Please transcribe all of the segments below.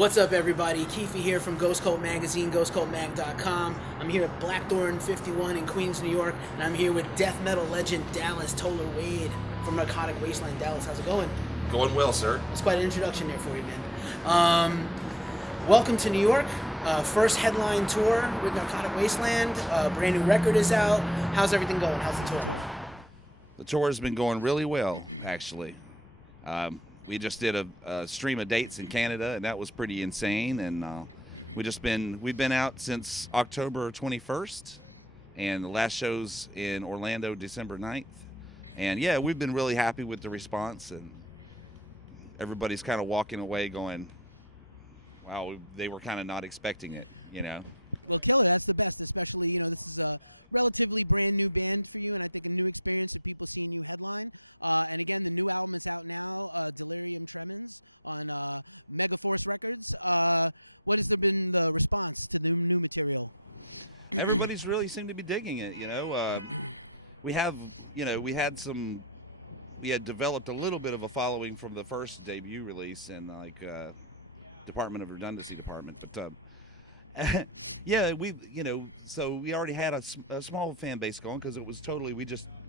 What's up, everybody? Keefy here from Ghost Cult Magazine, ghostcultmag.com. I'm here at Blackthorn 51 in Queens, New York, and I'm here with death metal legend Dallas Toler-Wade from Narcotic Wasteland. Dallas, how's it going? Going well, sir. It's quite an introduction there for you, man. Welcome to New York. First headline tour with Narcotic Wasteland. Brand new record is out. How's everything going? How's the tour? The tour has been going really well, actually. We just did a stream of dates in Canada, and that was pretty insane. And we've been out since October 21st, and the last show's in Orlando December 9th. And yeah, we've been really happy with the response, and everybody's kind of walking away going, wow, they were kind of not expecting it, you know? Well, killer, that's the best, especially, this is a relatively brand new band for you, and I think a new experience of people seeing you headline. And again, the new album is out now, Delirium Tremens, on Megaforce Records. What has there been the response to the new material? Everybody's really seemed to be digging it, we had developed a little bit of a following from the first debut release and Department of Redundancy department, but yeah, so we already had a small fan base going because it was totally, we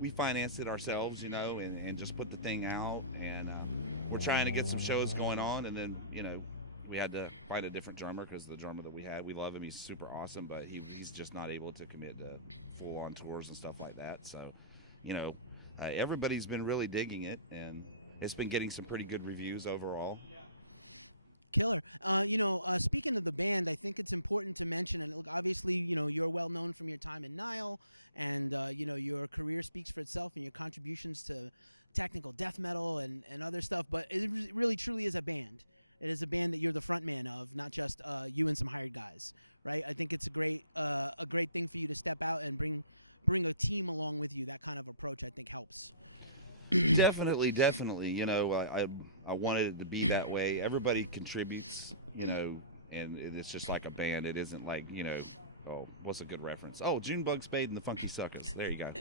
financed it ourselves, and just put the thing out, and we're trying to get some shows going on, and then, we had to find a different drummer because the drummer that we had, we love him, he's super awesome, but he's just not able to commit to full-on tours and stuff like that, so, everybody's been really digging it, and it's been getting some pretty good reviews overall. Killer. Speaking of the band, I think it's important to mention, and look, obviously, you're well known from your time in Nile, and, your career speaks for itself and your contributions to technical death metal and other stuff, but it really truly is a band. It is a band that you're the frontman of, not just you and some hired guys, right? I think it's a great thing for you to step out and bring a team along with you. That kind of approach, I think, helps. Definitely. I wanted it to be that way. Everybody contributes, and it's just like a band. It isn't like, oh, what's a good reference? Oh, Junebug Spade and the Funky Suckers. There you go.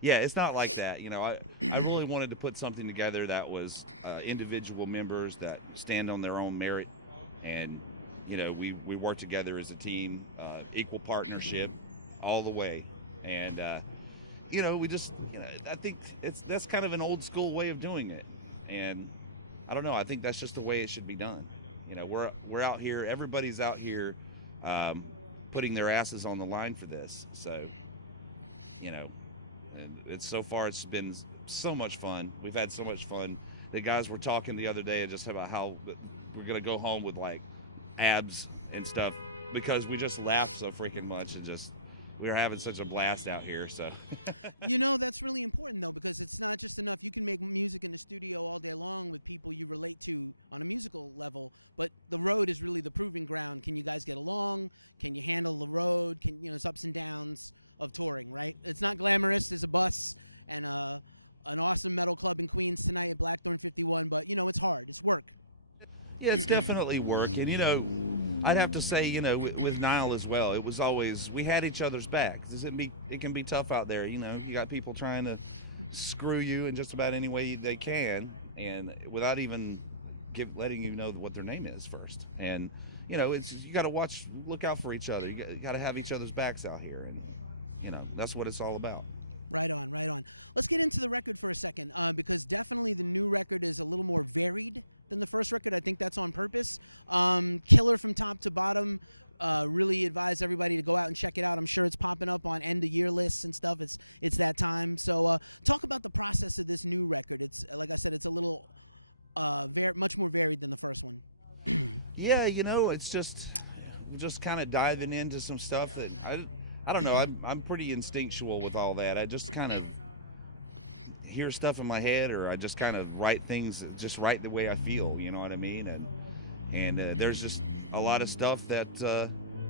Yeah, it's not like that. I really wanted to put something together that was individual members that stand on their own merit, and we work together as a team, equal partnership, all the way, and. We just, I think that's kind of an old school way of doing it, and I don't know. I think that's just the way it should be done. We're out here. Everybody's out here, putting their asses on the line for this. So, and so far it's been so much fun. We've had so much fun. The guys were talking the other day just about how we're gonna go home with like abs and stuff because we just laughed so freaking much and just. We're having such a blast out here, so. That's really important, though, because it's not just enough. You can make music in the studio all day long with people you relate to on a musical level, but the road is really the proving ground. Can you guys get along? Can you handle the road? It's ups and downs of touring, right? It's not glamorous. There's a bus and an awesome metal club in Queens tonight at Blackthorn 51, but, it's hard. It's work. Yeah, it's definitely work, and, I'd have to say, with Nile as well, it was always, we had each other's backs. It can be tough out there, you got people trying to screw you in just about any way they can, and without even letting you know what their name is first. And, you got to look out for each other. You got to have each other's backs out here, and, that's what it's all about. Right on. Let's get into the record for a second, because definitely the new record is a little more varied than the first record. I think that's on purpose. Killer from top to bottom. Really advise everybody to go out and check it out. I'm sure it's popping up on end-of-year lists and stuff. It's that time. So talk about the process of this new record. It's, like I said, it's a little much more varied than the first one. Yeah, it's just kind of diving into some stuff that I don't know. I'm pretty instinctual with all that. I just kind of hear stuff in my head, or I just kind of write things, just write the way I feel. You know what I mean? And there's just a lot of stuff that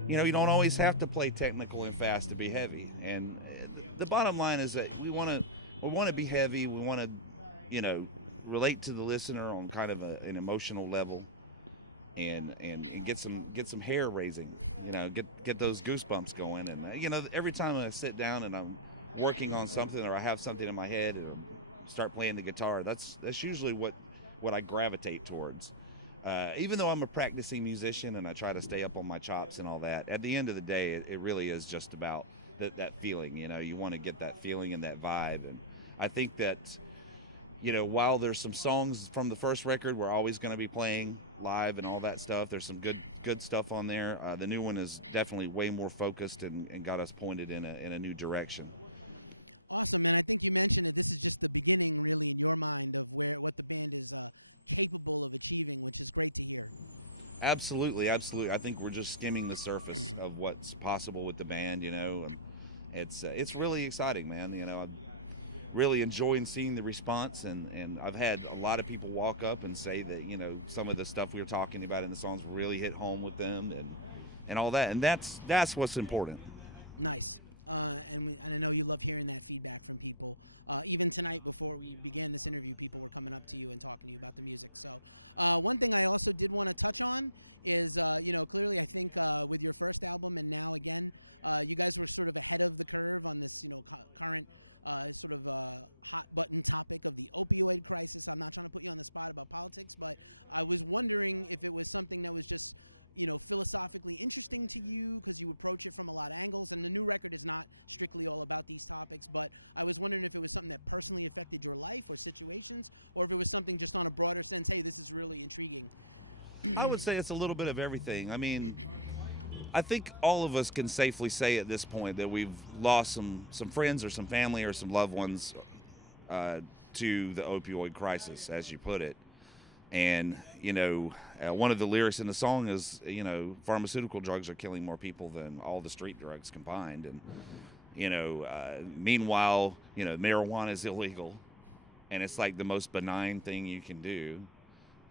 you don't always have to play technical and fast to be heavy. And the bottom line is that we want to be heavy. We want to relate to the listener on kind of an emotional level. And get some hair raising, get those goosebumps going, and every time I sit down and I'm working on something or I have something in my head and start playing the guitar, that's usually what I gravitate towards. even though I'm a practicing musician and I try to stay up on my chops and all that, at the end of the day, it really is just about that feeling. You know, you want to get that feeling and that vibe. And I think that, you know, while there's some songs from the first record we're always going to be playing live and all that stuff, there's some good stuff on there. The new one is definitely way more focused and got us pointed in a new direction. Awesome, and I think you mentioned that this is just the beginning, really, in your mind, of what the band is capable of achieving, which is great to hear. Absolutely, absolutely. I think we're just skimming the surface of what's possible with the band, you know, and it's really exciting, man. You know, I'm really enjoying seeing the response, and I've had a lot of people walk up and say that, you know, some of the stuff we were talking about in the songs really hit home with them and all that, and that's what's important. Nice. And I know you love hearing that feedback from people. Even tonight, before we began this interview, people were coming up to you and talking to you about the music. So one thing I also did want to touch on is, you know, clearly I think with your first album and now again, you guys were sort of ahead of the curve on this, you know, current sort of hot button topic of the opioid crisis. I'm not trying to put you on the spot about politics, but I was wondering if it was something that was just, you know, philosophically interesting to you because you approach it from a lot of angles, and the new record is not strictly all about these topics, but I was wondering if it was something that personally affected your life or situations, or if it was something just on a broader sense, hey, this is really intriguing. I would say it's a little bit of everything. I mean, I think all of us can safely say at this point that we've lost some friends or some family or some loved ones to the opioid crisis, as you put it. And, you know, one of the lyrics in the song is, you know, pharmaceutical drugs are killing more people than all the street drugs combined. And, you know, meanwhile, you know, marijuana is illegal. And it's like the most benign thing you can do.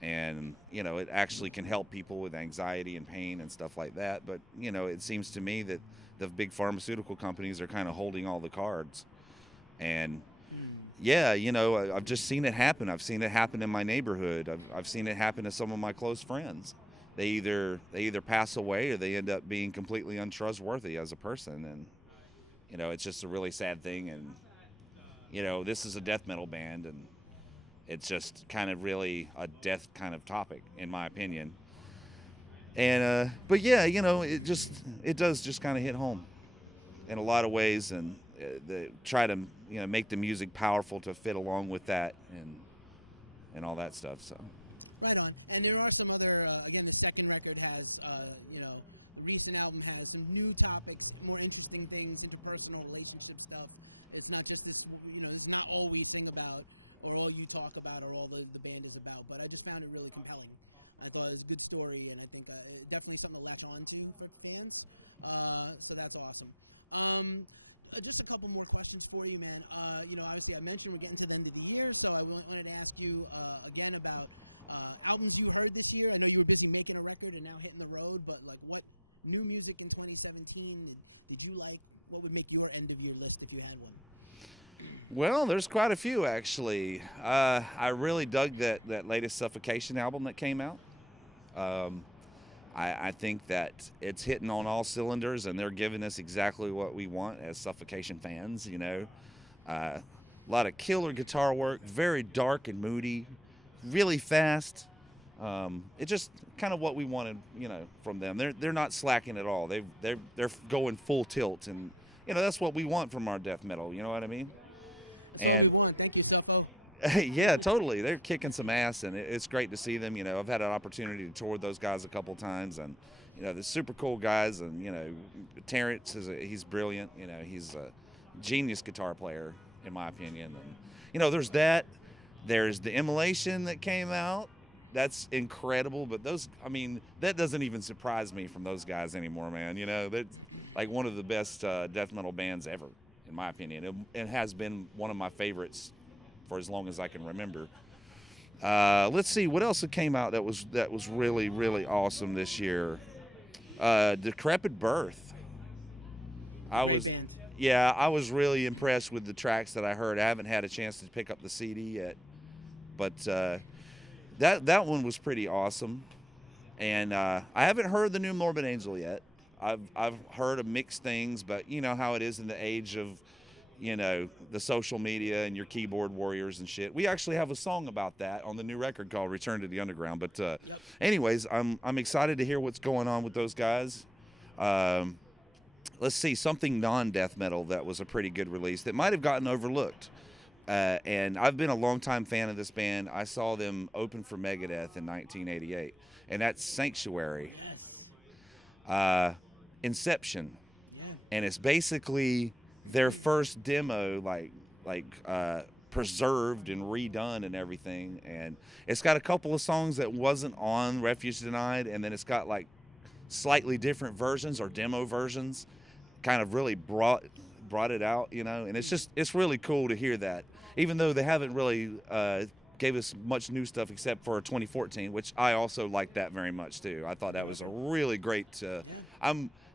And, you know, it actually can help people with anxiety and pain and stuff like that. But, you know, it seems to me that the big pharmaceutical companies are kind of holding all the cards. And, yeah, you know, I've just seen it happen. I've seen it happen in my neighborhood. I've seen it happen to some of my close friends. They either pass away or they end up being completely untrustworthy as a person. And, you know, it's just a really sad thing. And, you know, this is a death metal band, and it's just kind of really a death kind of topic, in my opinion. And, but yeah, you know, it does just kind of hit home in a lot of ways, and they try to, you know, make the music powerful to fit along with that and all that stuff. So Right on. And there are some other, again, the second record has, you know, the recent album has some new topics, more interesting things, interpersonal relationship stuff. It's not just this, you know, it's not all we sing about or all you talk about or all the band is about, but I just found it really compelling. I thought it was a good story, and I think definitely something to latch on to for fans. So that's awesome. Just a couple more questions for you, man. You know, obviously I mentioned we're getting to the end of the year, so I wanted to ask you again about albums you heard this year. I know you were busy making a record and now hitting the road, but like what new music in 2017 did you like? What would make your end of year list if you had one? well, there's quite a few actually. I really dug that latest Suffocation album that came out. I think that it's hitting on all cylinders, and they're giving us exactly what we want as Suffocation fans, you know. A lot of killer guitar work, very dark and moody, really fast. It's just kind of what we wanted, you know, from them. They're not slacking at all. They're going full tilt, and, you know, that's what we want from our death metal, you know what I mean? That's what we want. Thank you, Suffo. Yeah, totally. They're kicking some ass, and it's great to see them. You know, I've had an opportunity to tour with those guys a couple times, and, you know, they're super cool guys. And, you know, Terrence he's brilliant. You know, he's a genius guitar player, in my opinion. And, you know, there's that. There's the Immolation that came out. That's incredible. But those, I mean, that doesn't even surprise me from those guys anymore, man. You know, they're like one of the best death metal bands ever, in my opinion. It has been one of my favorites for as long as I can remember. Let's see what else came out that was really, really awesome this year. Decrepit Birth. Great band. Yeah, I was really impressed with the tracks that I heard. I haven't had a chance to pick up the CD yet, but that one was pretty awesome. And I haven't heard the new Morbid Angel yet. I've heard of mixed things, but you know how it is in the age of, you know, the social media and your keyboard warriors and shit. We actually have a song about that on the new record called Return to the Underground. But anyways, I'm excited to hear what's going on with those guys. Let's see, something non-death metal that was a pretty good release that might have gotten overlooked. And I've been a longtime fan of this band. I saw them open for Megadeth in 1988, and that's Sanctuary. Yes. Inception. Yeah. And it's basically their first demo, preserved and redone and everything. And it's got a couple of songs that wasn't on Refuge Denied, and then it's got like slightly different versions or demo versions, kind of really brought it out, you know. And it's really cool to hear that, even though they haven't really gave us much new stuff except for 2014, which I also liked that very much too. I thought that was a really great.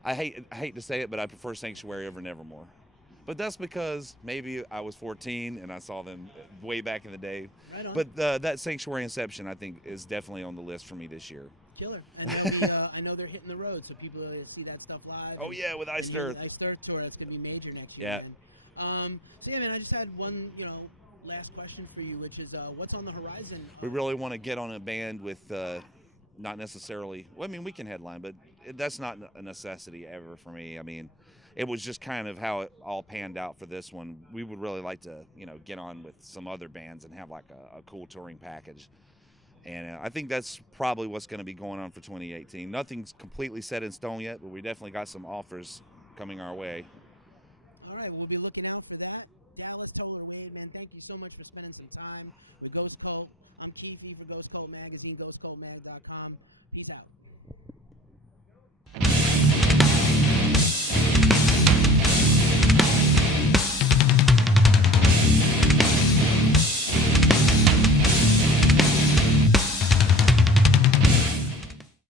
I hate to say it, but I prefer Sanctuary over Nevermore. But that's because maybe I was 14 and I saw them way back in the day. Right on. But that Sanctuary Inception, I think, is definitely on the list for me this year. Killer. And they'll be, I know they're hitting the road, so people will see that stuff live. Oh, yeah, with Ice and Dirt. The Ice Dirt tour, that's going to be major next year, Yeah. man. So, yeah, man, I just had one, last question for you, which is what's on the horizon? We really want to get on a band with not necessarily, well, I mean, we can headline, but that's not a necessity ever for me. I mean, it was just kind of how it all panned out for this one. We would really like to, get on with some other bands and have like a cool touring package. And I think that's probably what's going to be going on for 2018. Nothing's completely set in stone yet, but we definitely got some offers coming our way. All right, we'll be looking out for that. Dallas Toler-Wade, man, thank you so much for spending some time with Ghost Cult. I'm Keefy for Ghost Cult Magazine, ghostcultmag.com. Peace out.